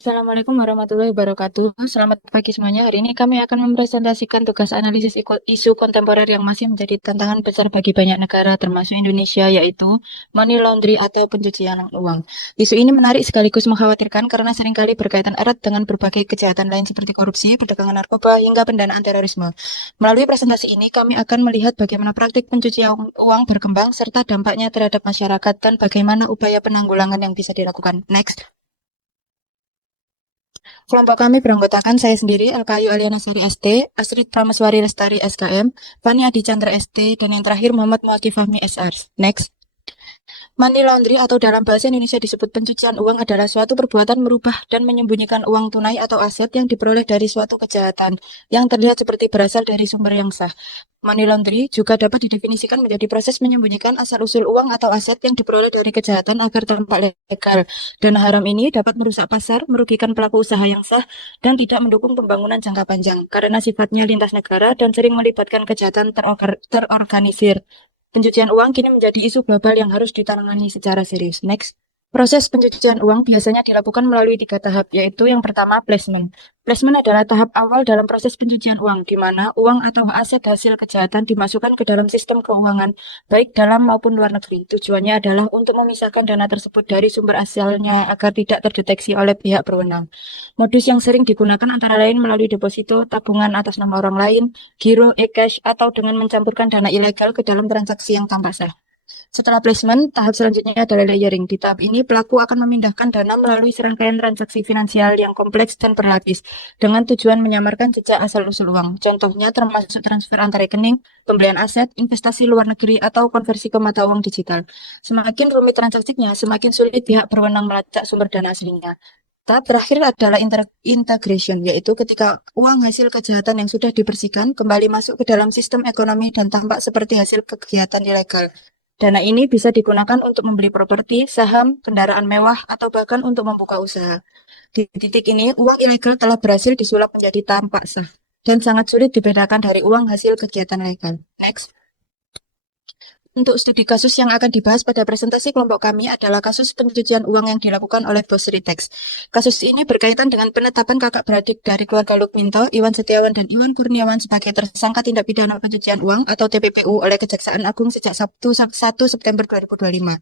Assalamualaikum warahmatullahi wabarakatuh. Selamat pagi semuanya. Hari ini kami akan mempresentasikan tugas analisis isu kontemporer yang masih menjadi tantangan besar bagi banyak negara, termasuk Indonesia, yaitu money laundry atau pencucian uang. Isu ini menarik sekaligus mengkhawatirkan karena seringkali berkaitan erat dengan berbagai kejahatan lain seperti korupsi, perdagangan narkoba, hingga pendanaan terorisme. Melalui presentasi ini, kami akan melihat bagaimana praktik pencucian uang berkembang serta dampaknya terhadap masyarakat dan bagaimana upaya penanggulangan yang bisa dilakukan. Next. Kelompok kami beranggotakan saya sendiri, Elkayu Aliana Sari ST, Astrid Pramaswari Lestari SKM, Fani Adi Chandra ST, dan yang terakhir Muhammad Muaki Fahmi SR. Next. Money laundry atau dalam bahasa Indonesia disebut pencucian uang adalah suatu perbuatan merubah dan menyembunyikan uang tunai atau aset yang diperoleh dari suatu kejahatan yang terlihat seperti berasal dari sumber yang sah. Money laundry juga dapat didefinisikan menjadi proses menyembunyikan asal-usul uang atau aset yang diperoleh dari kejahatan agar tampak legal. Dana haram ini dapat merusak pasar, merugikan pelaku usaha yang sah, dan tidak mendukung pembangunan jangka panjang karena sifatnya lintas negara dan sering melibatkan kejahatan terorganisir. Pencucian uang kini menjadi isu global yang harus ditangani secara serius. Next. Proses pencucian uang biasanya dilakukan melalui 3 tahap, yaitu yang pertama placement. Placement adalah tahap awal dalam proses pencucian uang, di mana uang atau aset hasil kejahatan dimasukkan ke dalam sistem keuangan, baik dalam maupun luar negeri. Tujuannya adalah untuk memisahkan dana tersebut dari sumber asalnya agar tidak terdeteksi oleh pihak berwenang. Modus yang sering digunakan antara lain melalui deposito, tabungan atas nama orang lain, giro, e-cash, atau dengan mencampurkan dana ilegal ke dalam transaksi yang tampak sah. Setelah placement, tahap selanjutnya adalah layering. Di tahap ini, pelaku akan memindahkan dana melalui serangkaian transaksi finansial yang kompleks dan berlapis, dengan tujuan menyamarkan jejak asal-usul uang. Contohnya termasuk transfer antar rekening, pembelian aset, investasi luar negeri, atau konversi ke mata uang digital. Semakin rumit transaksinya, semakin sulit pihak berwenang melacak sumber dana aslinya. Tahap terakhir adalah integration, yaitu ketika uang hasil kejahatan yang sudah dibersihkan kembali masuk ke dalam sistem ekonomi dan tampak seperti hasil kegiatan ilegal. Dana ini bisa digunakan untuk membeli properti, saham, kendaraan mewah, atau bahkan untuk membuka usaha. Di titik ini, uang ilegal telah berhasil disulap menjadi tampak sah dan sangat sulit dibedakan dari uang hasil kegiatan legal. Next. Untuk studi kasus yang akan dibahas pada presentasi kelompok kami adalah kasus pencucian uang yang dilakukan oleh Bos Ritex. Kasus ini berkaitan dengan penetapan kakak beradik dari keluarga Lukminto, Iwan Setiawan, dan Iwan Kurniawan sebagai tersangka tindak pidana pencucian uang atau TPPU oleh Kejaksaan Agung sejak Sabtu 1 September 2025.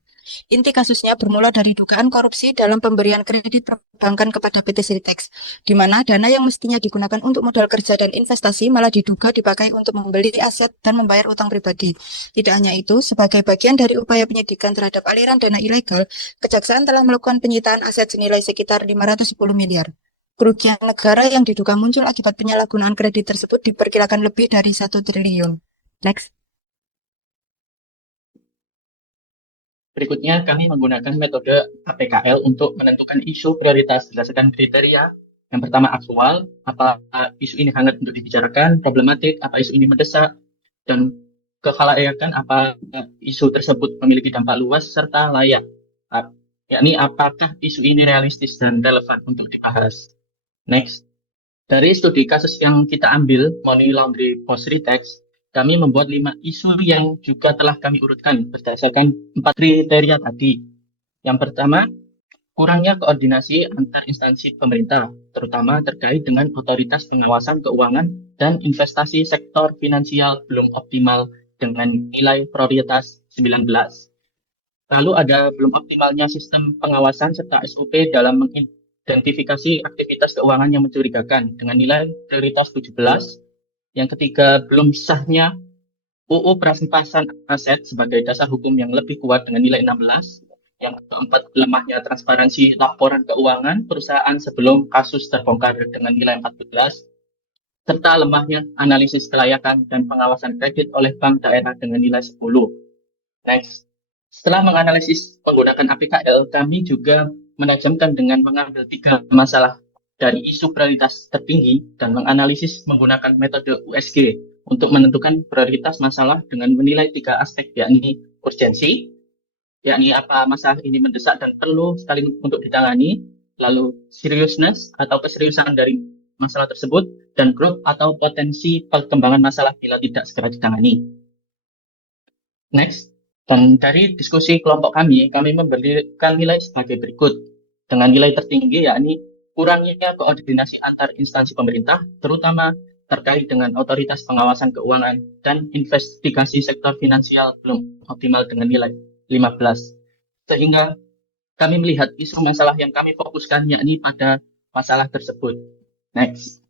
Inti kasusnya bermula dari dugaan korupsi dalam pemberian kredit perbankan kepada PT Sritex, di mana dana yang mestinya digunakan untuk modal kerja dan investasi malah diduga dipakai untuk membeli aset dan membayar utang pribadi. Tidak hanya itu, sebagai bagian dari upaya penyidikan terhadap aliran dana ilegal, Kejaksaan telah melakukan penyitaan aset senilai sekitar 510 miliar. Kerugian negara yang diduga muncul akibat penyalahgunaan kredit tersebut diperkirakan lebih dari 1 triliun. Next. Berikutnya, kami menggunakan metode APKL untuk menentukan isu prioritas berdasarkan kriteria. Yang pertama, aktual, apa isu ini hangat untuk dibicarakan, problematik, apa isu ini mendesak, dan kekhalayakan, apa isu tersebut memiliki dampak luas, serta layak, yakni apakah isu ini realistis dan relevan untuk dibahas. Next. Dari studi kasus yang kita ambil, money laundry post retex, kami membuat 5 isu yang juga telah kami urutkan berdasarkan 4 kriteria tadi. Yang pertama, kurangnya koordinasi antar instansi pemerintah, terutama terkait dengan otoritas pengawasan keuangan dan investasi sektor finansial belum optimal dengan nilai prioritas 19. Lalu ada belum optimalnya sistem pengawasan serta SOP dalam mengidentifikasi aktivitas keuangan yang mencurigakan dengan nilai prioritas 17. Yang ketiga, belum sahnya UU Perampasan Aset sebagai dasar hukum yang lebih kuat dengan nilai 16. Yang keempat, lemahnya transparansi laporan keuangan perusahaan sebelum kasus terbongkar dengan nilai 14. Serta lemahnya analisis kelayakan dan pengawasan kredit oleh bank daerah dengan nilai 10. Next. Setelah menganalisis menggunakan APKL, kami juga menajamkan dengan mengambil 3 masalah dari isu prioritas tertinggi dan menganalisis menggunakan metode USG untuk menentukan prioritas masalah dengan menilai 3 aspek, yakni urgensi, yakni apa masalah ini mendesak dan perlu sekali untuk ditangani, lalu seriousness atau keseriusan dari masalah tersebut, dan growth atau potensi perkembangan masalah bila tidak segera ditangani. Next. Dan dari diskusi kelompok kami memberikan nilai sebagai berikut. Dengan nilai tertinggi yakni kurangnya koordinasi antar instansi pemerintah, terutama terkait dengan otoritas pengawasan keuangan dan investigasi sektor finansial belum optimal dengan nilai 15. Sehingga kami melihat isu masalah yang kami fokuskan yakni pada masalah tersebut. Next.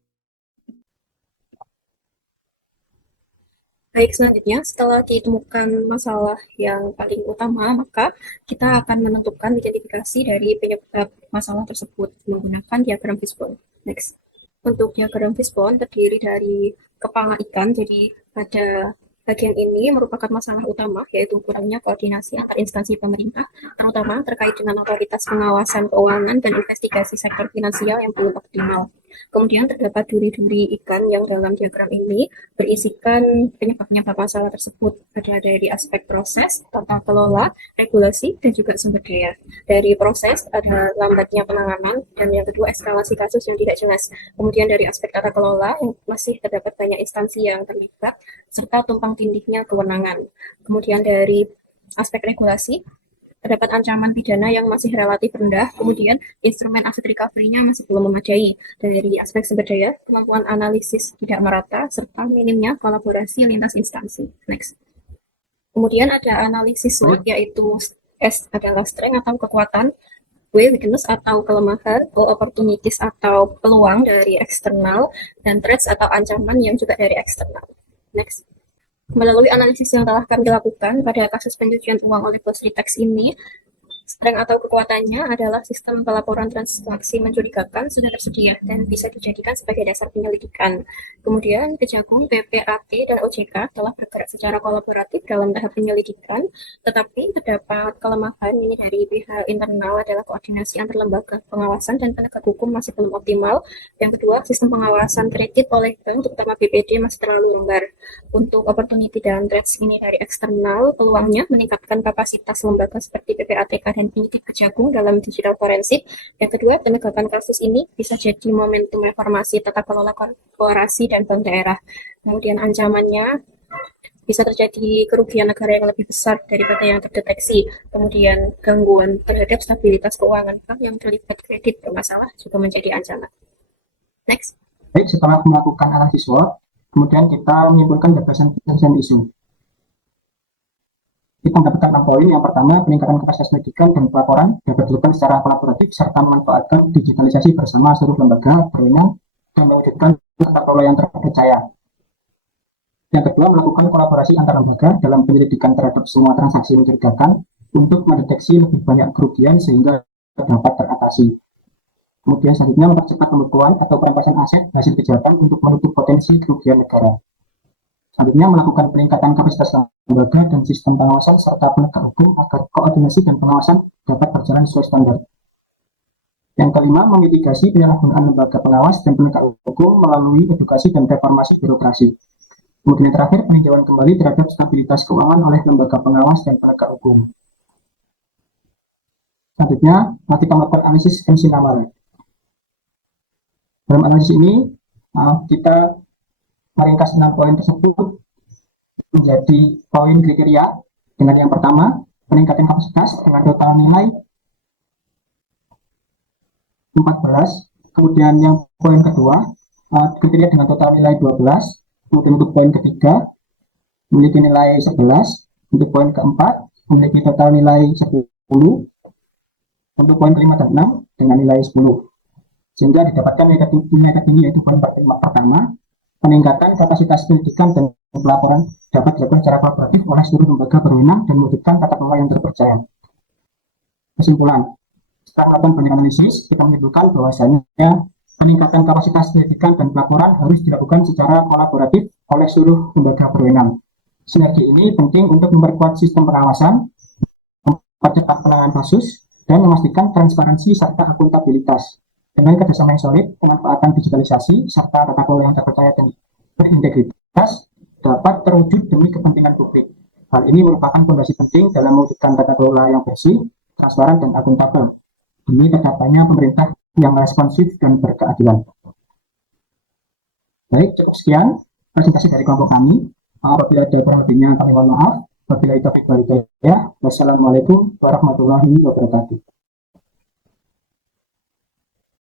Baik, selanjutnya setelah ditemukan masalah yang paling utama, maka kita akan menentukan identifikasi dari penyebab masalah tersebut menggunakan diagram fishbone. Next. Untuk diagram fishbone terdiri dari kepala ikan, jadi pada bagian ini merupakan masalah utama, yaitu kurangnya koordinasi antar instansi pemerintah, terutama terkait dengan otoritas pengawasan keuangan dan investigasi sektor finansial yang belum optimal. Kemudian terdapat duri-duri ikan yang dalam diagram ini berisikan penyebab-penyebab masalah tersebut. Ada dari aspek proses, tata kelola, regulasi, dan juga sumber daya. Dari proses ada lambatnya penanganan, dan yang kedua eskalasi kasus yang tidak jelas. Kemudian dari aspek tata kelola yang masih terdapat banyak instansi yang terlibat, serta tumpang tindihnya kewenangan. Kemudian dari aspek regulasi, terdapat ancaman pidana yang masih relatif rendah, kemudian instrumen asset recovery-nya masih belum memadai. Dari aspek sumber daya, kemampuan analisis tidak merata, serta minimnya kolaborasi lintas instansi. Next. Kemudian ada analisis SWOT, yaitu S adalah strength atau kekuatan, W weakness atau kelemahan, O opportunities atau peluang dari eksternal, dan threats atau ancaman yang juga dari eksternal. Next. Melalui analisis yang telah kami lakukan pada kasus pencucian uang oleh bos Ritex ini, strength atau kekuatannya adalah sistem pelaporan transaksi mencurigakan sudah tersedia dan bisa dijadikan sebagai dasar penyelidikan. Kemudian Kejagung, PPAT, dan OJK telah bergerak secara kolaboratif dalam tahap penyelidikan, tetapi terdapat kelemahan ini dari pihak internal adalah koordinasi antar lembaga pengawasan dan penegak hukum masih belum optimal. Yang kedua, sistem pengawasan kredit oleh bank, terutama BPD, masih terlalu longgar. Untuk opportunity dan threats ini dari eksternal, peluangnya meningkatkan kapasitas lembaga seperti PPATK dan penyidik Kejagung dalam digital forensik. Yang kedua, penegakan kasus ini bisa jadi momentum reformasi tata kelola korporasi dan bank daerah. Kemudian ancamannya bisa terjadi kerugian negara yang lebih besar daripada yang terdeteksi. Kemudian gangguan terhadap stabilitas keuangan bank yang terlibat kredit bermasalah juga menjadi ancaman. Next. Baik, setelah melakukan analisis SWOT, kemudian kita menyimpulkan gagasan penyelesaian isu. Kita mendapatkan 6 poin. Yang pertama, peningkatan kapasitas pendidikan dan pelaporan dapat dilakukan secara kolaboratif serta memanfaatkan digitalisasi bersama seluruh lembaga berwenang dan mewujudkan tata kelola yang terpercaya. Yang kedua, melakukan kolaborasi antar lembaga dalam penyelidikan terhadap semua transaksi mencurigakan untuk mendeteksi lebih banyak kerugian sehingga dapat teratasi. Kemudian selanjutnya mempercepat pembekuan atau perampasan aset hasil kejahatan untuk menutup potensi kerugian negara. Selanjutnya melakukan peningkatan kapasitas lembaga dan sistem pengawasan serta penegak hukum agar koordinasi dan pengawasan dapat berjalan sesuai standar. Yang kelima, memitigasi penyalahgunaan lembaga pengawas dan penegak hukum melalui edukasi dan reformasi birokrasi. Kemudian terakhir, peninjauan kembali terhadap stabilitas keuangan oleh lembaga pengawas dan penegak hukum. Selanjutnya, kita melakukan analisis MC Namara. Dalam analisis ini, kita meringkas 6 poin tersebut menjadi poin kriteria dengan yang pertama, peningkatan kapasitas dengan total nilai 14, kemudian yang poin kedua, kriteria dengan total nilai 12, kemudian untuk poin ketiga, memiliki nilai 11, untuk poin keempat, memiliki total nilai 10, untuk poin kelima dan 6 dengan nilai 10. Sehingga didapatkan nilai tertinggi yaitu poin pertama, peningkatan kapasitas pendidikan dan pelaporan dapat dilakukan secara kolaboratif oleh seluruh lembaga berwenang dan mewujudkan tata kelola yang terpercaya. Kesimpulan, setelah melakukan banyak analisis, kita menyimpulkan bahwasanya peningkatan kapasitas pendidikan dan pelaporan harus dilakukan secara kolaboratif oleh seluruh lembaga berwenang. Sinergi ini penting untuk memperkuat sistem pengawasan, mempercepat penanganan kasus, dan memastikan transparansi serta akuntabilitas. Dengan kerjasama yang solid, pemanfaatan digitalisasi, serta tata kelola yang terpercaya dan berintegritas dapat terwujud demi kepentingan publik. Hal ini merupakan fondasi penting dalam mewujudkan tata kelola yang bersih, transparan, dan akuntabel, demi tercapainya pemerintah yang responsif dan berkeadilan. Baik, cukup sekian presentasi dari kelompok kami. Apabila ada kurang lebihnya, kami mohon maaf. Wabillahi taufiq wal hidayah. Wassalamualaikum warahmatullahi wabarakatuh.